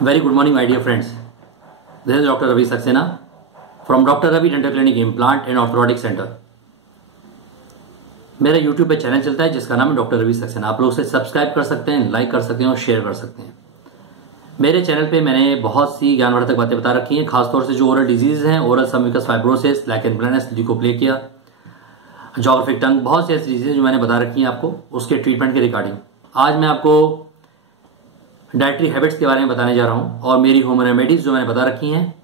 Very good morning, my dear friends. This is Dr. Ravi Saxena from Dr. Ravi Dental Clinic Implant and Orthodontic Center. मेरा YouTube पे channel चलता है जिसका नाम है doctor Ravi Saxena. आप लोग उसे सब्सक्राइब कर सकते हैं, लाइक कर सकते हैं और शेयर कर सकते हैं। मेरे चैनल पे मैंने बहुत सी ज्ञानवर्धक बातें बता रखी हैं, खासतौर से जो ओरल डिजीज हैं, oral submucous fibrosis, lichen planus, leukoplakia, geographic tongue, बहुत सी ऐसी डिजीज जो मैंने बता रखी हैं आपको उसके ट्रीटमेंट के रिगार्डिंग। आज मैं आपको डाइटरी हैबिट्स के बारे में बताने जा रहा हूं और मेरी होम रेमेडीज जो मैंने बता रखी हैं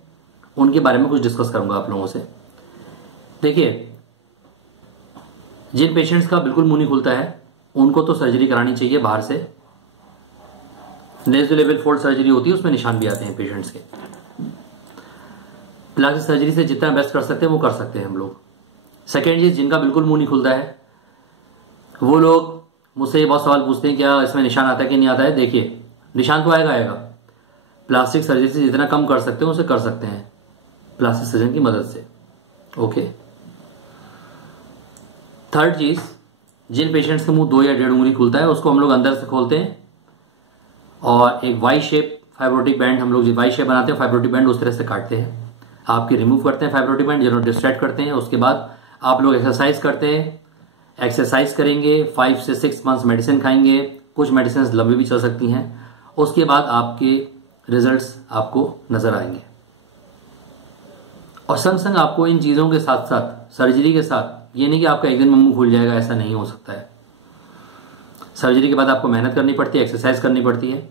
उनके बारे में कुछ डिस्कस करूंगा आप लोगों से। देखिए, जिन पेशेंट्स का बिल्कुल मुंह नहीं खुलता है उनको तो सर्जरी करानी चाहिए बाहर से। नेज़ोलेबियल फोल्ड सर्जरी होती है, उसमें निशान भी आते हैं पेशेंट्स के। प्लास्टिक सर्जरी से जितना बेस्ट कर सकते हैं वो कर सकते हैं हम लोग। सेकेंड चीज, जिनका बिल्कुल मुंह नहीं खुलता है वो लोग मुझसे बहुत सवाल पूछते हैं क्या इसमें निशान आता है कि नहीं आता है। देखिए, निशान तो आएगा। प्लास्टिक सर्जरी से जितना कम कर सकते हैं उसे कर सकते हैं प्लास्टिक सर्जन की मदद से। ओके। थर्ड चीज, जिन पेशेंट्स का मुंह 2 या 1.5 उंगली खुलता है उसको हम लोग अंदर से खोलते हैं और एक वाई शेप फाइब्रोटिक बैंड, हम लोग वाई शेप बनाते हैं, फाइब्रोटिक बैंड उस तरह से काटते हैं, आपके रिमूव करते हैं फाइब्रोटिक बैंड, जिन्होंने डिस्ट्रैक्ट करते हैं। उसके बाद आप लोग एक्सरसाइज करते हैं, एक्सरसाइज करेंगे, 5 से 6 मंथ्स मेडिसिन खाएंगे, कुछ मेडिसिन लंबी भी चल सकती हैं। उसके बाद आपके रिजल्ट्स आपको नजर आएंगे। और संग संग आपको इन चीजों के साथ साथ सर्जरी के साथ, ये नहीं कि आपका एक दिन में मुंह खुल जाएगा, ऐसा नहीं हो सकता है। सर्जरी के बाद आपको मेहनत करनी पड़ती है, एक्सरसाइज करनी पड़ती है।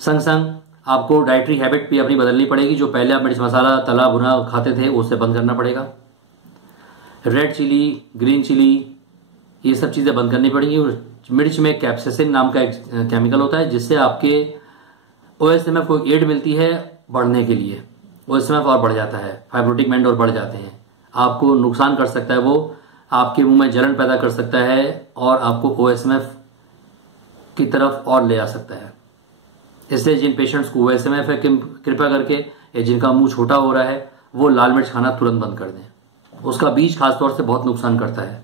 संग संग आपको डाइटरी हैबिट भी अपनी बदलनी पड़ेगी। जो पहले आप मिर्च मसाला तला भुना खाते थे उसे बंद करना पड़ेगा। रेड चिली, ग्रीन चिली, ये सब चीजें बंद करनी पड़ेंगी। मिर्च में कैप्साइसिन नाम का एक केमिकल होता है जिससे आपके ओएसएमएफ को एड मिलती है बढ़ने के लिए। ओएसएमएफ और बढ़ जाता है, फाइब्रोटिक बैंड और बढ़ जाते हैं, आपको नुकसान कर सकता है, वो आपके मुंह में जलन पैदा कर सकता है और आपको ओएसएमएफ की तरफ और ले आ सकता है। इसलिए जिन पेशेंट्स को ओएसएमएफ है कृपया करके, या जिनका मुंह छोटा हो रहा है वो लाल मिर्च खाना तुरंत बंद कर दें। उसका बीज खासतौर से बहुत नुकसान करता है।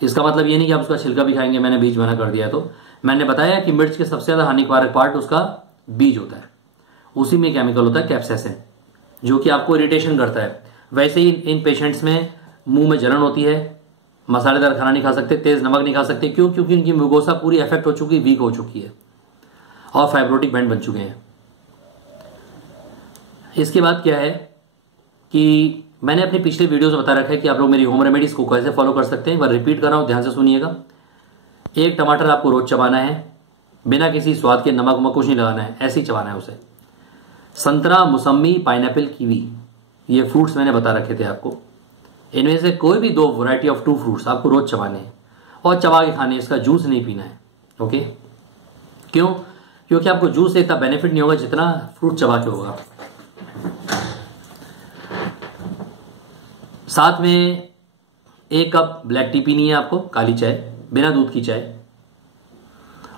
इसका मतलब ये नहीं कि आप उसका छिलका भी खाएंगे, मैंने बीज मना कर दिया। तो मैंने बताया कि मिर्च के सबसे ज्यादा हानिकारक पार्ट उसका बीज होता है, उसी में केमिकल होता है कैप्साइसिन, जो कि आपको इरिटेशन करता है। वैसे ही इन पेशेंट्स में मुंह में जलन होती है, मसालेदार खाना नहीं खा सकते, तेज नमक नहीं खा सकते। क्यों? क्योंकि इनकी म्यूकोसा पूरी इफेक्ट हो चुकी, वीक हो चुकी है और फाइब्रोटिक बैंड बन चुके हैं। इसके बाद क्या है कि मैंने अपने पिछले वीडियोस में बता रखा है कि आप लोग मेरी होम रेमेडीज को कैसे फॉलो कर सकते हैं। मैं रिपीट कर रहा हूं, ध्यान से सुनिएगा। 1 टमाटर आपको रोज चबाना है, बिना किसी स्वाद के, नमक वमक कुछ नहीं लगाना है, ऐसे ही चबाना है उसे। संतरा, मौसम्मी, पाइनएप्पल, कीवी, ये फ्रूट्स मैंने बता रखे थे आपको। इनमें से कोई भी 2 वैरायटी ऑफ 2 फ्रूट्स आपको रोज चबाने हैं और चबा के खाने, इसका जूस नहीं पीना है। ओके। क्यों? क्योंकि आपको जूस से इतना बेनिफिट नहीं होगा जितना फ्रूट चबा के होगा। साथ में 1 कप ब्लैक टी पीनी है आपको, काली चाय, बिना दूध की चाय।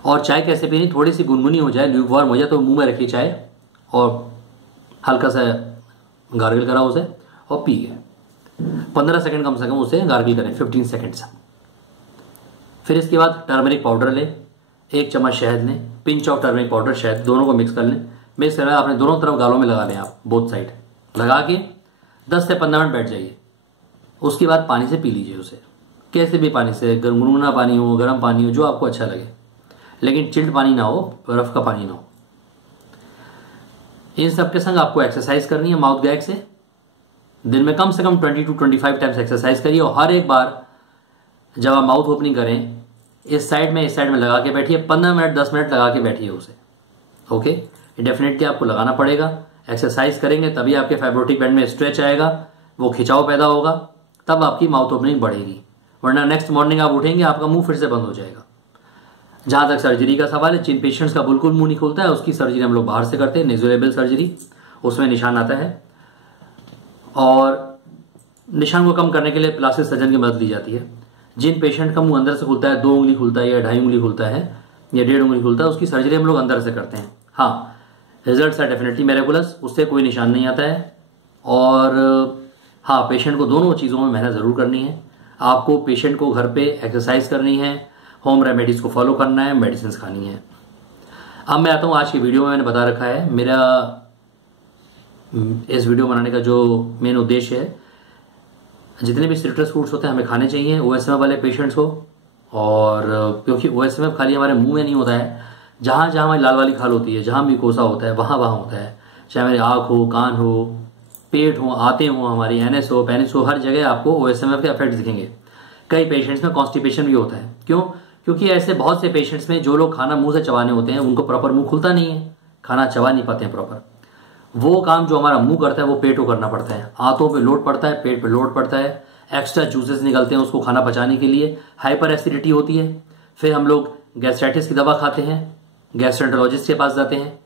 और चाय कैसे पीनी? थोड़ी सी गुनगुनी हो जाए, ल्यूकवार्म हो जाए तो मुंह में रखिए चाय और हल्का सा गार्गल करा उसे और पिए। 15 सेकंड कम से कम उसे गार्गल करें, 15 सेकंड्स। फिर इसके बाद टर्मरिक पाउडर लें, 1 चम्मच शहद लें, पिंच ऑफ टर्मरिक पाउडर, शहद, दोनों को मिक्स कर लें। मिक्स करना अपने दोनों तरफ गालों में लगा लें आप, बोथ साइड लगा के 10 से 15 मिनट बैठ जाइए। उसके बाद पानी से पी लीजिए उसे, कैसे भी पानी से, गुनगुना पानी हो, गर्म पानी हो, जो आपको अच्छा लगे, लेकिन चिल्ड पानी ना हो, बर्फ का पानी ना हो। इन सब के संग आपको एक्सरसाइज करनी है माउथ गैग से। दिन में कम से कम 20 to 25 टाइम्स एक्सरसाइज करिए और हर एक बार जब आप माउथ ओपनिंग करें इस साइड में लगा के बैठिए। 15 मिनट 10 मिनट लगा के बैठिए उसे। ओके। ये डेफिनेटली आपको लगाना पड़ेगा। एक्सरसाइज करेंगे तभी आपके फाइब्रोटिक बैंड में स्ट्रेच आएगा, वो खिंचाव पैदा होगा, तब आपकी माउथ ओपनिंग बढ़ेगी। वरना नेक्स्ट मॉर्निंग आप उठेंगे आपका मुंह फिर से बंद हो जाएगा। जहां तक सर्जरी का सवाल है, जिन पेशेंट्स का बिल्कुल मुंह नहीं खुलता है उसकी सर्जरी हम लोग बाहर से करते हैं, नेज़ोलेबियल सर्जरी, उसमें निशान आता है और निशान को कम करने के लिए प्लास्टिक सर्जन की मदद ली जाती है। जिन पेशेंट का मुंह अंदर से खुलता है, 2 उंगली खुलता है या 2.5 उंगली खुलता है या 1.5 उंगली खुलता है, उसकी सर्जरी हम लोग अंदर से करते हैं। हाँ, रिजल्ट्स आर डेफिनेटली मेरेकुलस, उससे कोई निशान नहीं आता है। और हाँ, पेशेंट को दोनों चीज़ों में मेहनत ज़रूर करनी है। आपको पेशेंट को घर पे एक्सरसाइज करनी है, होम रेमेडीज को फॉलो करना है, मेडिसिन खानी है। अब मैं आता हूँ आज की वीडियो में। मैंने बता रखा है मेरा इस वीडियो बनाने का जो मेन उद्देश्य है, जितने भी सिट्रस फ्रूट्स होते हैं हमें खाने चाहिए OSMF वाले पेशेंट्स को। और क्योंकि OSMF खाली हमारे मुंह में नहीं होता है, जहाँ जहाँ हमारी लाल वाली खाल होती है, जहाँ भी कोसा होता है वहाँ वहाँ होता है। चाहे हमारी आँख हो, कान हो, पेट हो, आते हो, हमारी NS हो, पेनिस हो, हर जगह आपको OSMF के इफेक्ट दिखेंगे। कई पेशेंट्स में कॉन्स्टिपेशन भी होता है। क्यों? क्योंकि ऐसे बहुत से पेशेंट्स में जो लोग खाना मुंह से चबाने होते हैं उनको प्रॉपर मुंह खुलता नहीं है, खाना चबा नहीं पाते हैं प्रॉपर। वो काम जो हमारा मुंह करता है वो पेट को करना पड़ता है। आंतों पे लोड पड़ता है, पेट पे लोड पड़ता है, एक्स्ट्रा जूसेस निकलते हैं उसको खाना पचाने के लिए, हाइपर एसिडिटी होती है। फिर हम लोग गैस्ट्राइटिस की दवा खाते हैं, गैस्ट्रोएंटरोलॉजिस्ट के पास जाते हैं,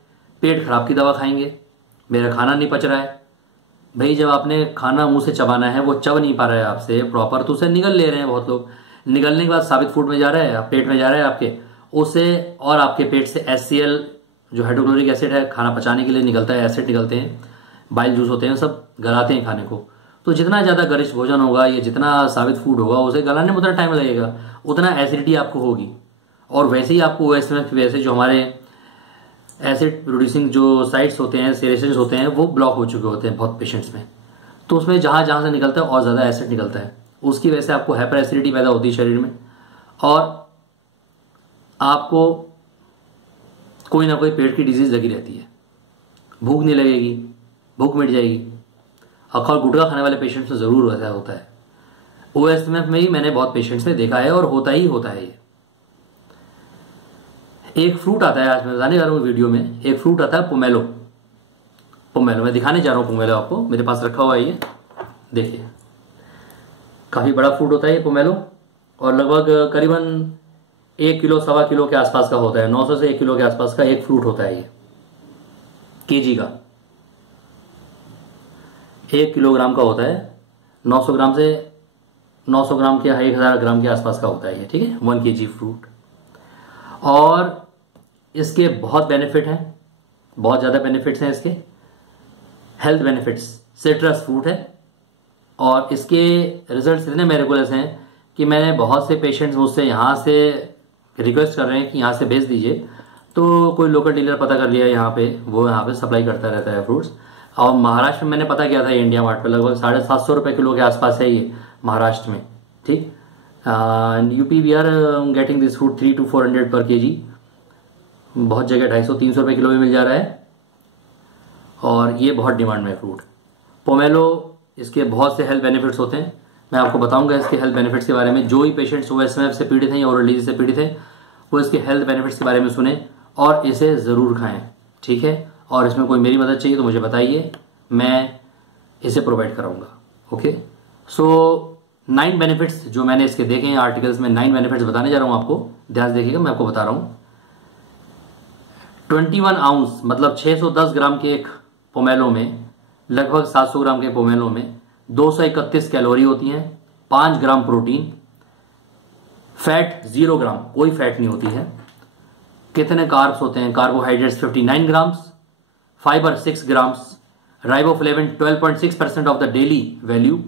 पेट खराब की दवा खाएंगे, मेरा खाना नहीं पच रहा है। भाई जब आपने खाना मुंह से चबाना है, वो चब नहीं पा रहा है आपसे प्रॉपर, तो उसे निगल ले रहे हैं बहुत लोग। निगलने के बाद साबित फूड में जा रहा है, पेट में जा रहा है आपके, उसे और आपके पेट से HCl जो हाइड्रोक्लोरिक एसिड है, खाना पचाने के लिए निकलता है, एसिड निकलते हैं, बाइल जूस होते हैं, सब गलाते हैं खाने को। तो जितना ज़्यादा गरिष्ठ भोजन होगा या जितना साबित फूड होगा उसे गलाने में उतना टाइम लगेगा, उतना एसिडिटी आपको होगी। और वैसे ही आपको OSMF की वजह से जो हमारे एसिड प्रोड्यूसिंग जो साइट्स होते हैं, सेरेशंस होते हैं, वो ब्लॉक हो चुके होते हैं बहुत पेशेंट्स में। तो उसमें जहाँ जहाँ से निकलता है और ज़्यादा एसिड निकलता है, उसकी वजह से आपको हाइपर एसिडिटी पैदा होती है शरीर में, और आपको कोई ना कोई पेट की डिजीज लगी रहती है। भूख नहीं लगेगी, भूख मिट जाएगी। अखौर गुटखा खाने वाले पेशेंट्स में ज़रूर ऐसा होता है। OSMF में ही मैंने बहुत पेशेंट्स में देखा है, और होता ही होता है ये। एक फ्रूट आता है, आज मैं बताने जा रहा हूँ वीडियो में, एक फ्रूट आता है पोमेलो। पोमेलो मैं दिखाने जा रहा हूँ, पोमेलो आपको मेरे पास रखा हुआ है, ये देखिए, काफ़ी बड़ा फ्रूट होता है ये पोमेलो, और लगभग करीबन 1 किलो सवा किलो के आसपास का होता है। 900 से 1 किलो के आसपास का एक फ्रूट होता है ये, केजी का। 1 किलोग्राम का होता है, 900 ग्राम से 900 ग्राम के 1000 ग्राम के आसपास का होता है ये, ठीक है, 1 kg फ्रूट। और इसके बहुत बेनिफिट हैं, बहुत ज़्यादा बेनिफिट्स हैं इसके, हेल्थ बेनिफिट्स। सिट्रस फ्रूट है और इसके रिजल्ट्स इतने मेरेकुलस हैं कि मैंने बहुत से पेशेंट्स मुझसे यहाँ से रिक्वेस्ट कर रहे हैं कि यहाँ से भेज दीजिए। तो कोई लोकल डीलर पता कर लिया यहाँ पे, वो यहाँ पे सप्लाई करता रहता है फ्रूट्स। और महाराष्ट्र में मैंने पता किया था, इंडिया मार्ट पे लगभग 750 रुपये किलो के आसपास है ये महाराष्ट्र में, ठीक। UP we are getting this fruit 300 to 400 पर kg। बहुत जगह 250-300 रुपये किलो भी मिल जा रहा है, और ये बहुत डिमांड में है फ्रूट पोमेलो। इसके बहुत से हेल्थ बेनिफिट्स होते हैं, मैं आपको बताऊंगा इसके हेल्थ बेनिफिट्स के बारे में। जो ही पेशेंट्स OSMF से पीड़ित हैं या ओरल डिजीज से पीड़ित हैं, वो इसके हेल्थ बेनिफिट्स के बारे में सुने और इसे ज़रूर खाएं, ठीक है। और इसमें कोई मेरी मदद चाहिए तो मुझे बताइए, मैं इसे प्रोवाइड कराऊंगा, ओके। सो 9 बेनिफिट्स जो मैंने इसके देखे हैं आर्टिकल्स में, 9 बेनिफिट्स बताने जा रहा हूँ आपको, ध्यान देखिएगा, मैं आपको बता रहा हूँ। 21 आउंस मतलब 610 ग्राम के एक पोमेलो में, लगभग 700 ग्राम के पोमेलो में 231 कैलोरी होती हैं, 5 ग्राम प्रोटीन, फैट 0 ग्राम, कोई फैट नहीं होती है। कितने कार्ब्स होते हैं? Carbohydrates 59 grams, fibre 6 grams, riboflavin 12.6% of the daily value,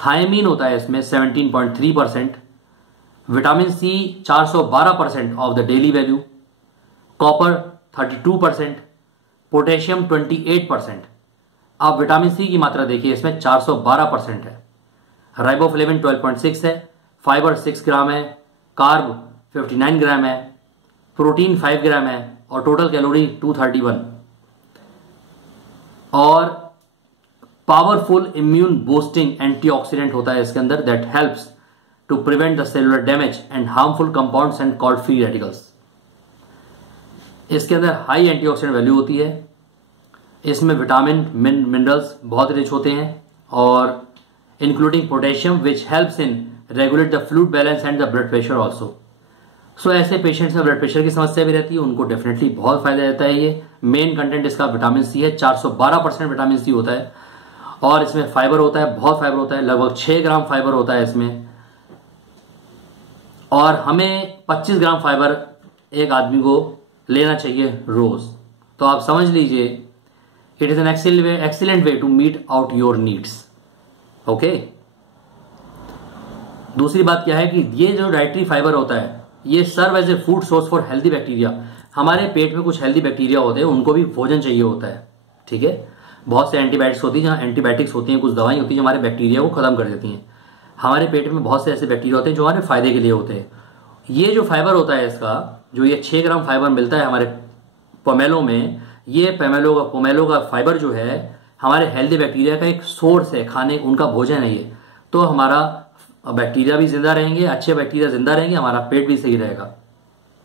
thiamine होता है इसमें 17.3%, vitamin C 412% of the daily value, copper 32%, potassium 28%। आप विटामिन सी की मात्रा देखिए, इसमें 412% है, राइबोफ्लेविन 12.6 है, फाइबर 6 ग्राम है, कार्ब 59 ग्राम है, प्रोटीन 5 ग्राम है, और टोटल कैलोरी 231। और पावरफुल इम्यून बूस्टिंग एंटीऑक्सीडेंट होता है इसके अंदर, that helps to prevent the cellular damage and harmful compounds and called free radicals. इसके अंदर हाई एंटीऑक्सीडेंट वैल्यू होती है। इसमें विटामिन मिनरल्स बहुत रिच होते हैं, और including potassium which helps in regulate the fluid balance and the blood pressure also. So ऐसे पेशेंट्स में ब्लड प्रेशर की समस्या भी रहती है, उनको डेफिनेटली बहुत फायदा देता है ये। मेन कंटेंट इसका विटामिन सी है, 412% विटामिन सी होता है, और इसमें फाइबर होता है, बहुत फाइबर होता है, लगभग 6 ग्राम फाइबर होता है इसमें। और हमें 25 ग्राम फाइबर एक आदमी को लेना चाहिए रोज। तो आप समझ लीजिए, it is an excellent way to meet out your needs, okay. दूसरी बात क्या है कि ये जो डाइटरी फाइबर होता है, ये serve as a food source for healthy bacteria हमारे पेट में कुछ हेल्दी बैक्टीरिया होते हैं, उनको भी भोजन चाहिए होता है, ठीक है। बहुत से एंटीबायोटिक्स होती हैं, जहाँ एंटीबायोटिक्स होती हैं, कुछ दवाएं होती हैं जो हमारे बैक्टीरिया को खत्म कर देती हैं। हमारे पेट में बहुत से ऐसे बैक्टीरिया होते हैं जो हमारे फायदे के लिए होते हैं। ये जो फाइबर होता है इसका, जो ये 6 ग्राम फाइबर मिलता है हमारे पोमेलो में, ये पोमेलो का फाइबर जो है हमारे हेल्दी बैक्टीरिया का एक सोर्स है, खाने उनका भोजन है ये। तो हमारा बैक्टीरिया भी जिंदा रहेंगे, अच्छे बैक्टीरिया जिंदा रहेंगे, हमारा पेट भी सही रहेगा,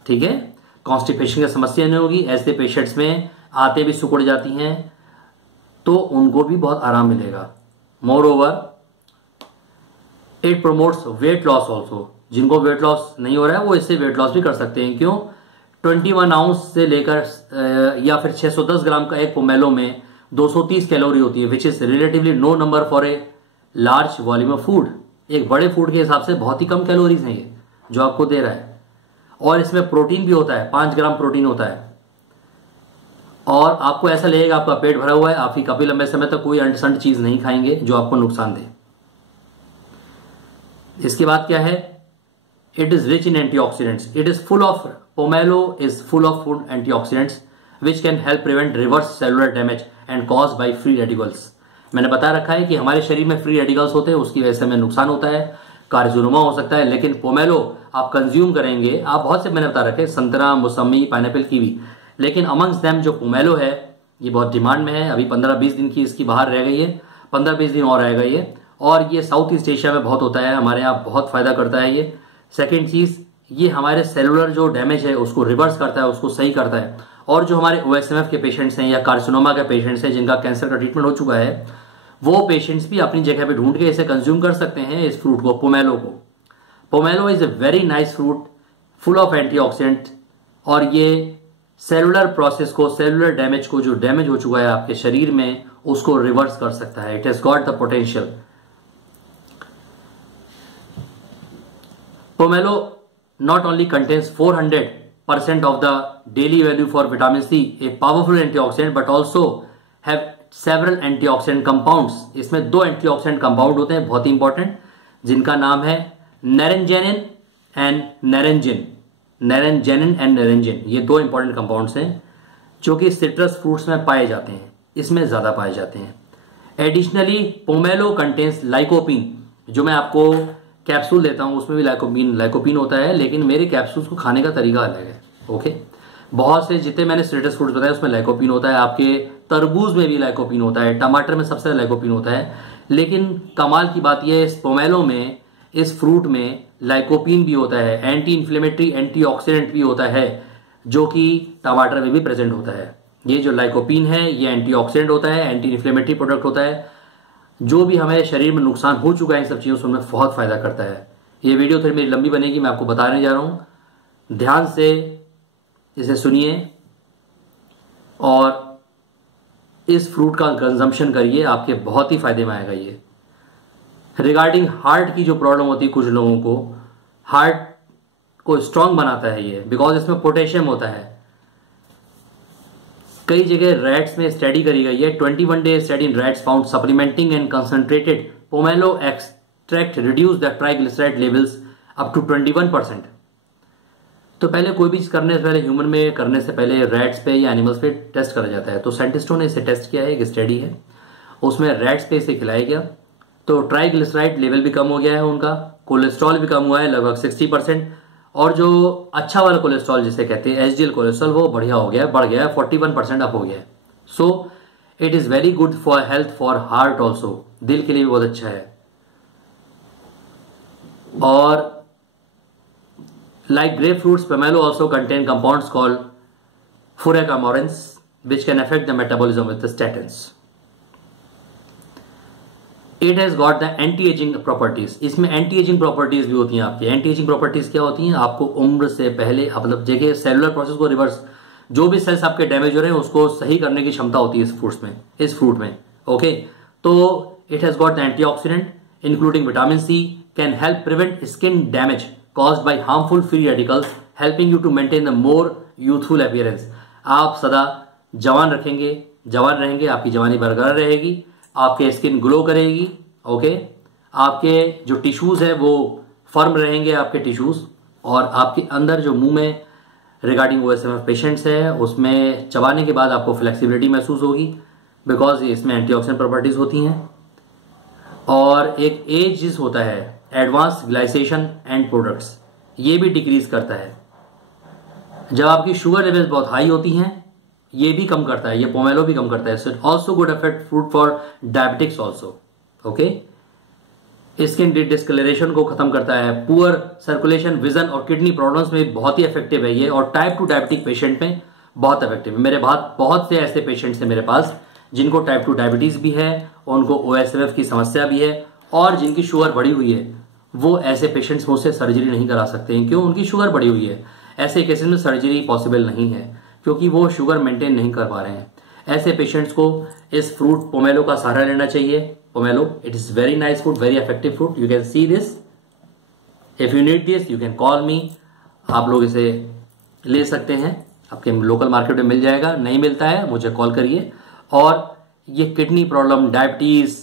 ठीक है। कॉन्स्टिपेशन की समस्या नहीं होगी। ऐसे पेशेंट्स में आते भी सिकुड़ जाती हैं तो उनको भी बहुत आराम मिलेगा। More over it promotes weight loss also. जिनको वेट लॉस नहीं हो रहा है वो इससे वेट लॉस भी कर सकते हैं। क्यों? 21 आउंस से लेकर या फिर 610 ग्राम का एक पोमेलो में 230 कैलोरी होती है, which is relatively no number for a large volume of food. एक बड़े फूड के हिसाब से बहुत ही कम कैलोरीज हैं ये जो आपको दे रहा है। और इसमें प्रोटीन भी होता है, 5 ग्राम प्रोटीन होता है। और आपको ऐसा लगेगा आपका पेट भरा हुआ है, आप ही काफी लंबे समय तक कोई अंटसंट चीज नहीं खाएंगे जो आपको नुकसान दे। इसके बाद क्या है? It is rich in antioxidants. It is full of pomelo is full of food antioxidants which can help prevent reverse cellular damage and cause by free radicals. मैंने बता रखा है कि हमारे शरीर में फ्री रेडिकल्स होते हैं, उसकी वजह से हमें नुकसान होता है, कार्सिनोमा हो सकता है। लेकिन पोमेलो आप कंज्यूम करेंगे, आप बहुत से मैंने बता रखे, संतरा, मौसमी, पाइनएप्पल, कीवी, लेकिन अमंग्स देम जो पोमेलो है ये बहुत डिमांड में है। अभी 15-20 दिन की इसकी बाहर रह गई है, 15-20 दिन और रहेगा ये। और ये साउथ ईस्ट एशिया में बहुत होता है, हमारे यहाँ बहुत फायदा करता है ये। सेकेंड चीज, ये हमारे सेलुलर जो डैमेज है उसको रिवर्स करता है, उसको सही करता है। और जो हमारे OSMF के पेशेंट्स हैं या कार्सिनोमा के पेशेंट्स हैं जिनका कैंसर का ट्रीटमेंट हो चुका है, वो पेशेंट्स भी अपनी जगह पे ढूंढ के इसे कंज्यूम कर सकते हैं, इस फ्रूट को, पोमेलो को। Pomelo is a very nice fruit full of antioxidant, और ये सेलुलर प्रोसेस को, सेलुलर डैमेज को, जो डैमेज हो चुका है आपके शरीर में, उसको रिवर्स कर सकता है। It has got the potential. Pomelo not only contains 400% of the daily value for vitamin C, a powerful antioxidant, but also have several antioxidant compounds. इसमें 2 एंटीऑक्सीडेंट कंपाउंड होते हैं बहुत ही इंपॉर्टेंट, जिनका नाम है नेरेंजेनिन एंड नेरेंजिन। नेरेंजेनिन एंड नेरेंजिन, ये 2 इंपॉर्टेंट कंपाउंड्स हैं जो कि सिट्रस फ्रूट्स में पाए जाते हैं, इसमें ज्यादा पाए जाते हैं। Additionally pomelo contains lycopene. जो मैं आपको कैप्सूल देता हूं उसमें भी लाइकोपिन होता है, लेकिन मेरे कैप्सूल्स को खाने का तरीका अलग है, ओके। बहुत से जितने मैंने सिट्रस फ्रूट्स बताए उसमें लाइकोपिन होता है, आपके तरबूज में भी लाइकोपिन होता है, टमाटर में सबसे ज्यादा लाइकोपिन होता है। लेकिन कमाल की बात यह है, इस पोमेलो में, इस फ्रूट में लाइकोपिन भी होता है, एंटी इन्फ्लेमेटरी एंटीऑक्सीडेंट भी होता है, जो कि टमाटर में भी प्रेजेंट होता है। ये जो लाइकोपिन है ये एंटीऑक्सीडेंट होता है, एंटी इन्फ्लेमेटरी प्रोडक्ट होता है, जो भी हमें शरीर में नुकसान हो चुका है इन सब चीजों से उनमें बहुत फायदा करता है। ये वीडियो थोड़ी मेरी लंबी बनेगी, मैं आपको बताने जा रहा हूं, ध्यान से इसे सुनिए और इस फ्रूट का कंजम्पशन करिए, आपके बहुत ही फायदे में आएगा ये। रिगार्डिंग हार्ट की जो प्रॉब्लम होती है कुछ लोगों को, हार्ट को स्ट्रांग बनाता है ये, बिकॉज इसमें पोटेशियम होता है। कई जगह रैट्स में स्टडी करी गई है। 21 day study in rats found supplementing and concentrated pomelo extract reduce the triglyceride levels up to 21%। तो पहले कोई भी चीज करने से पहले, ह्यूमन में करने से पहले रैट्स पे या एनिमल्स पे टेस्ट करा जाता है। तो साइंटिस्टों ने इसे टेस्ट किया है, एक स्टडी है, उसमें रैट्स पे इसे खिलाया गया तो ट्राइग्लिसराइड लेवल भी कम हो गया है उनका, कोलेस्ट्रॉल भी कम हुआ है लगभग 60%, और जो अच्छा वाला कोलेस्ट्रॉल जिसे कहते हैं HDL कोलेस्ट्रॉल, वो बढ़िया हो गया है, बढ़ गया है, 41% अप हो गया है। So it is very good for health, for heart also, दिल के लिए भी बहुत अच्छा है। और like grapefruits, pomelo also contain compounds called furanocoumarins which can affect the metabolism with the statins. It has got the anti-aging properties. इसमें anti-aging properties भी होती हैं आपकी। anti-aging properties क्या होती हैं? आपको उम्र से पहले, मतलब जगह सेलुलर प्रोसेस को रिवर्स, जो भी सेल्स आपके डैमेज हो रहे हैं उसको सही करने की क्षमता होती है इस फ्रूट में, ओके। तो it has got the antioxidant including vitamin C, can help prevent skin damage caused by harmful free radicals, helping you to maintain the more youthful appearance. आप सदा जवान रहेंगे, आपकी जवानी बरकरार रहेगी, आपके स्किन ग्लो करेगी, ओके। आपके जो टिश्यूज है वो फर्म रहेंगे, आपके टिश्यूज, और आपके अंदर जो मुंह में रिगार्डिंग OSMF पेशेंट्स है, उसमें चबाने के बाद आपको फ्लेक्सिबिलिटी महसूस होगी बिकॉज इसमें एंटीऑक्सीडेंट प्रॉपर्टीज होती हैं। और एक एजिस होता है एडवांस ग्लाइसेशन एंड प्रोडक्ट्स, ये भी डिक्रीज करता है। जब आपकी शुगर लेवल्स बहुत हाई होती हैं ये भी कम करता है, ये पोमेलो भी कम करता है। So it also good affect fruit for diabetics also. Okay, skin discolouration को खत्म करता है, पुअर सर्कुलेशन, विजन और किडनी प्रॉब्लम्स में बहुत ही इफेक्टिव है ये, और टाइप 2 डायबिटिक पेशेंट में बहुत इफेक्टिव है। मेरे बहुत से ऐसे पेशेंट्स हैं मेरे पास जिनको टाइप 2 डायबिटीज भी है, उनको OSMF की समस्या भी है, और जिनकी शुगर बढ़ी हुई है, वो ऐसे पेशेंट्स मुझसे सर्जरी नहीं करा सकते हैं। क्यों? उनकी शुगर बढ़ी हुई है। ऐसे केसेस में सर्जरी पॉसिबल नहीं है क्योंकि वो शुगर मेंटेन नहीं कर पा रहे हैं। ऐसे पेशेंट्स को इस फ्रूट पोमेलो का सहारा लेना चाहिए। Pomelo, it is very nice fruit, very effective fruit. You can see this, if you need this you can call मी। आप लोग इसे ले सकते हैं, आपके लोकल मार्केट में मिल जाएगा, नहीं मिलता है मुझे कॉल करिए। और ये kidney problem, diabetes,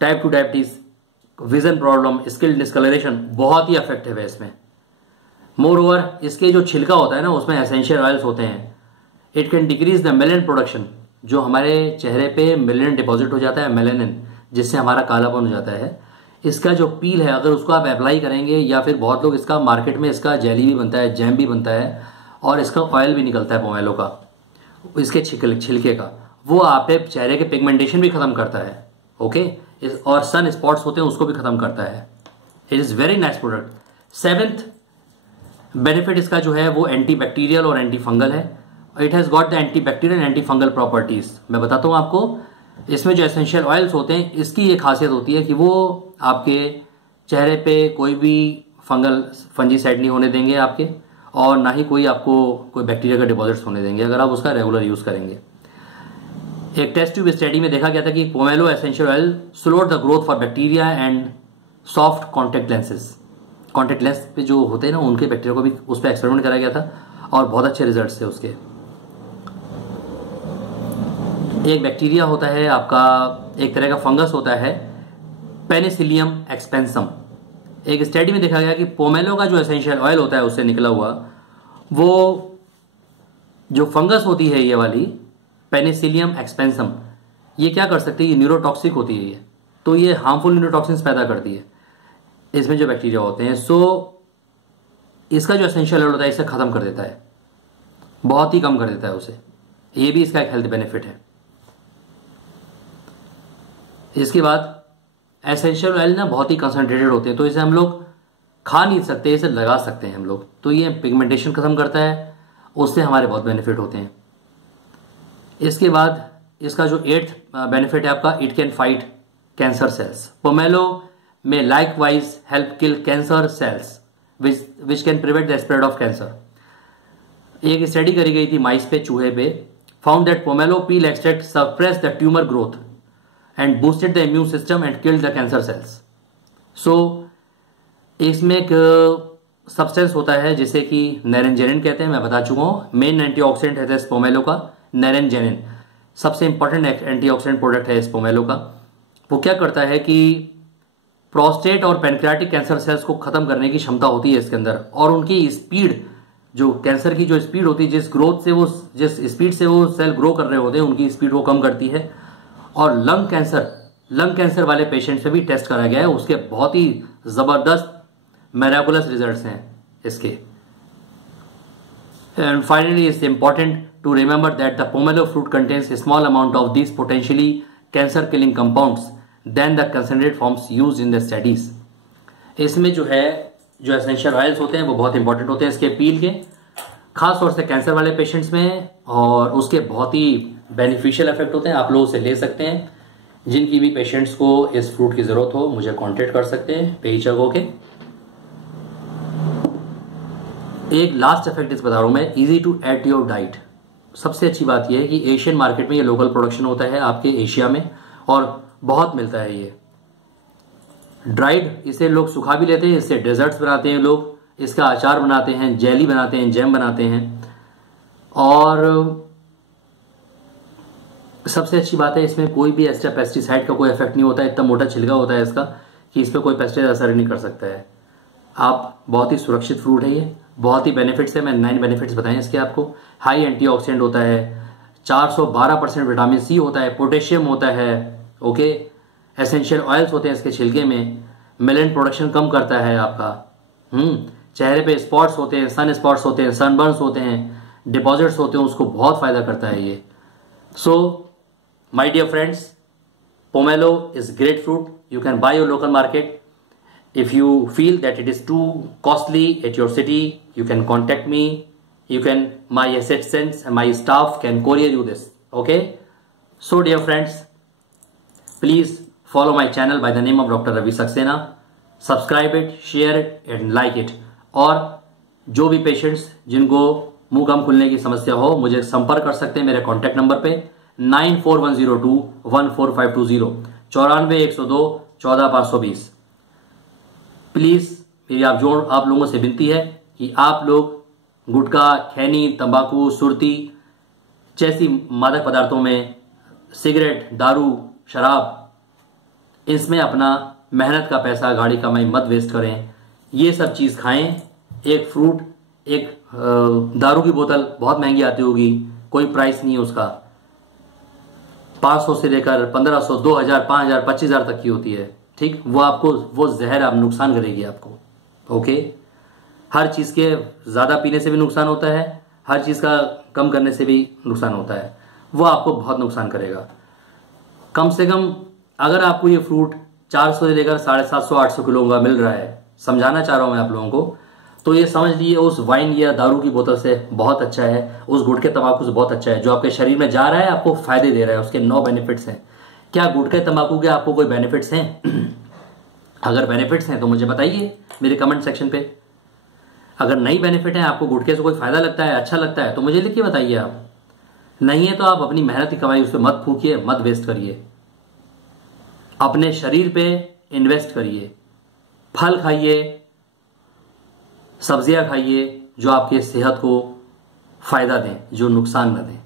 type 2 diabetes, vision problem, skin discolouration बहुत ही इफेक्टिव है इसमें। मोर ओवर इसके जो छिलका होता है ना उसमें एसेंशियल ऑयल्स होते हैं। It can decrease the melanin production, जो हमारे चेहरे पे मेलेनिन डिपॉजिट हो जाता है, मेलेनिन, जिससे हमारा कालापन हो जाता है। इसका जो पील है अगर उसको आप अप्लाई करेंगे, या फिर बहुत लोग इसका मार्केट में इसका जेली भी बनता है, जैम भी बनता है, और इसका ऑयल भी निकलता है पोमेलो का, इसके छिलके का, वो आपके चेहरे के पिगमेंटेशन भी खत्म करता है। ओके, और सन स्पॉट्स होते हैं उसको भी खत्म करता है। It is very nice product. 7th benefit इसका जो है वो एंटी बैक्टीरियल और एंटी फंगल है। It has got the anti bacterial anti fungal properties. मैं बताता हूँ आपको, इसमें जो एसेंशियल ऑयल्स होते हैं इसकी ये खासियत होती है कि वो आपके चेहरे पे कोई भी फंजीसाइड नहीं होने देंगे आपके, और ना ही कोई आपको कोई बैक्टीरिया का डिपॉजिट्स होने देंगे अगर आप उसका रेगुलर यूज करेंगे। एक टेस्ट ट्यूब स्टडी में देखा गया था कि pomelo essential oil slowed the growth for bacteria and soft contact lenses. Contact lens पे जो होते हैं ना उनके बैक्टीरिया को भी उस पर एक्सपेरिमेंट कराया गया था और बहुत अच्छे रिजल्ट्स थे उसके। एक बैक्टीरिया होता है आपका, एक तरह का फंगस होता है पेनिसिलियम एक्सपेंसम। एक स्टडी में देखा गया कि पोमेलो का जो एसेंशियल ऑयल होता है उससे निकला हुआ, वो जो फंगस होती है ये वाली पेनिसिलियम एक्सपेंसम, ये क्या कर सकती है, ये न्यूरोटॉक्सिक होती है ये, तो ये हार्मफुल न्यूरोटॉक्सिन्स पैदा करती है इसमें जो बैक्टीरिया होते हैं। सो इसका जो एसेंशियल ऑयल होता है इसे खत्म कर देता है, बहुत ही कम कर देता है उसे। ये भी इसका एक हेल्थ बेनिफिट है। इसके बाद एसेंशियल ऑयल ना बहुत ही कंसंट्रेटेड होते हैं, तो इसे हम लोग खा नहीं सकते, इसे लगा सकते हैं हम लोग, तो ये पिगमेंटेशन खत्म करता है, उससे हमारे बहुत बेनिफिट होते हैं। इसके बाद इसका जो 8th बेनिफिट है आपका, it can fight cancer cells. Pomelo में likewise help kill cancer cells which can prevent the spread of cancer. एक स्टडी करी गई थी माइस पे, चूहे पे, found that pomelo peel extract suppress the tumour growth and boosted the immune system and killed the cancer cells. So इसमें एक substance होता है जिसे कि नेरेंजेनिन कहते हैं, मैं बता चुका हूं। मेन एंटीऑक्सीडेंट है इस पोमेलो का नेरेंजेनिन, सबसे इंपॉर्टेंट एंटीऑक्सीडेंट प्रोडक्ट है इस पोमेलो का। वो क्या करता है कि प्रोस्टेट और पैनक्रियाटिक कैंसर सेल्स को खत्म करने की क्षमता होती है इसके अंदर, और उनकी स्पीड, जो कैंसर की जो स्पीड होती है, जिस स्पीड से वो सेल ग्रो कर रहे होते हैं, उनकी स्पीड को कम करती है। और लंग कैंसर वाले पेशेंट से भी टेस्ट कराया गया है, उसके बहुत ही जबरदस्त मेराकुलस रिजल्ट्स हैं इसके। And finally it's important to remember that the pomelo fruit contains small amount of these potentially cancer killing compounds than the concentrated forms used in the studies. इसमें जो है जो एसेंशियल ऑयल्स होते हैं वो बहुत इंपॉर्टेंट होते हैं इसके पील के, खास तौर से कैंसर वाले पेशेंट्स में, और उसके बहुत ही बेनिफिशियल इफेक्ट होते हैं। आप लोग उसे ले सकते हैं। जिनकी भी पेशेंट्स को इस फ्रूट की जरूरत हो मुझे कांटेक्ट कर सकते हैं पेचक होके। एक लास्ट इफेक्ट इस बता रहा हूं मैं, easy to add to your diet. सबसे अच्छी बात यह है कि एशियन मार्केट में ये लोकल प्रोडक्शन होता है आपके एशिया में, और बहुत मिलता है ये ड्राइड। इसे लोग सुखा भी लेते हैं, इससे डेजर्ट्स बनाते हैं लोग, इसका अचार बनाते हैं, जेली बनाते हैं, जैम बनाते हैं। और सबसे अच्छी बात है इसमें कोई भी एक्स्ट्रा पेस्टिसाइड का कोई इफेक्ट नहीं होता है। इतना मोटा छिलका होता है इसका कि इस पर कोई पेस्टिसाइड असर नहीं कर सकता है। आप बहुत ही सुरक्षित फ्रूट है ये, बहुत ही बेनिफिट्स है, मैंने 9 बेनिफिट्स बताए इसके आपको। हाई एंटीऑक्सीडेंट होता है, 412% विटामिन सी होता है, पोटेशियम होता है, ओके, एसेंशियल ऑयल्स होते हैं इसके छिलके में, मेलेन प्रोडक्शन कम करता है आपका, चेहरे पे स्पॉट्स होते हैं, सन स्पॉट्स होते हैं, सनबर्न्स होते हैं, डिपॉजिट्स होते हैं, उसको बहुत फायदा करता है ये। So my dear friends, pomelo is great fruit, you can buy your local market. If you feel that it is too costly at your city, you can contact me. You can, my assistants and my staff can courier you this, okay? So dear friends, please follow my channel by the name of Dr. Ravi Saxena. Subscribe it, share it and like it. और जो भी patients जिनको मुंह कम खुलने की समस्या हो, मुझे संपर्क कर सकते हैं मेरे कॉन्टैक्ट नंबर पे 9410214520, 94-102-14520। प्लीज मेरी आप लोगों से विनती है कि आप लोग गुटखा, खैनी, तंबाकू, सुरती जैसी मादक पदार्थों में, सिगरेट, दारू, शराब, इसमें अपना मेहनत का पैसा, गाड़ी कमाई मत वेस्ट करें। ये सब चीज खाएं। एक फ्रूट, एक दारू की बोतल बहुत महंगी आती होगी, कोई प्राइस नहीं है उसका, 500 से लेकर 1500, 2000, 5000, 25000 तक की होती है, ठीक। वो आपको, वो जहर आप नुकसान करेगी आपको, ओके। हर चीज के ज्यादा पीने से भी नुकसान होता है, हर चीज का कम करने से भी नुकसान होता है, वो आपको बहुत नुकसान करेगा। कम से कम अगर आपको ये फ्रूट 400 से लेकर 750-800 किलो का मिल रहा है, समझाना चाह रहा हूं मैं आप लोगों को, तो ये समझ लीजिए उस वाइन या दारू की बोतल से बहुत अच्छा है, उस गुटखे तंबाकू से बहुत अच्छा है। जो आपके शरीर में जा रहा है आपको फायदे दे रहा है, उसके 9 बेनिफिट्स हैं। क्या गुटखे तंबाकू के आपको कोई बेनिफिट्स हैं? अगर बेनिफिट्स हैं तो मुझे बताइए मेरे कमेंट सेक्शन पे। अगर नहीं बेनिफिट है, आपको गुटखे से कोई फायदा लगता है, अच्छा लगता है, तो मुझे लिख के बताइए आप। नहीं है तो आप अपनी मेहनत की कमाई उस पर मत फूकिए, मत वेस्ट करिए, अपने शरीर पे इन्वेस्ट करिए। फल खाइए, सब्जियां खाइए जो आपके सेहत को फायदा दें, जो नुकसान न दें।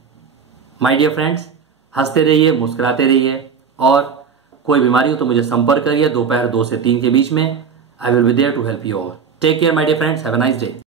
माय डियर फ्रेंड्स, हंसते रहिए, मुस्कुराते रहिए, और कोई बीमारी हो तो मुझे संपर्क करिए दोपहर 2 से 3 के बीच में। I will be there to help you all. Take care my dear friends, have a nice day.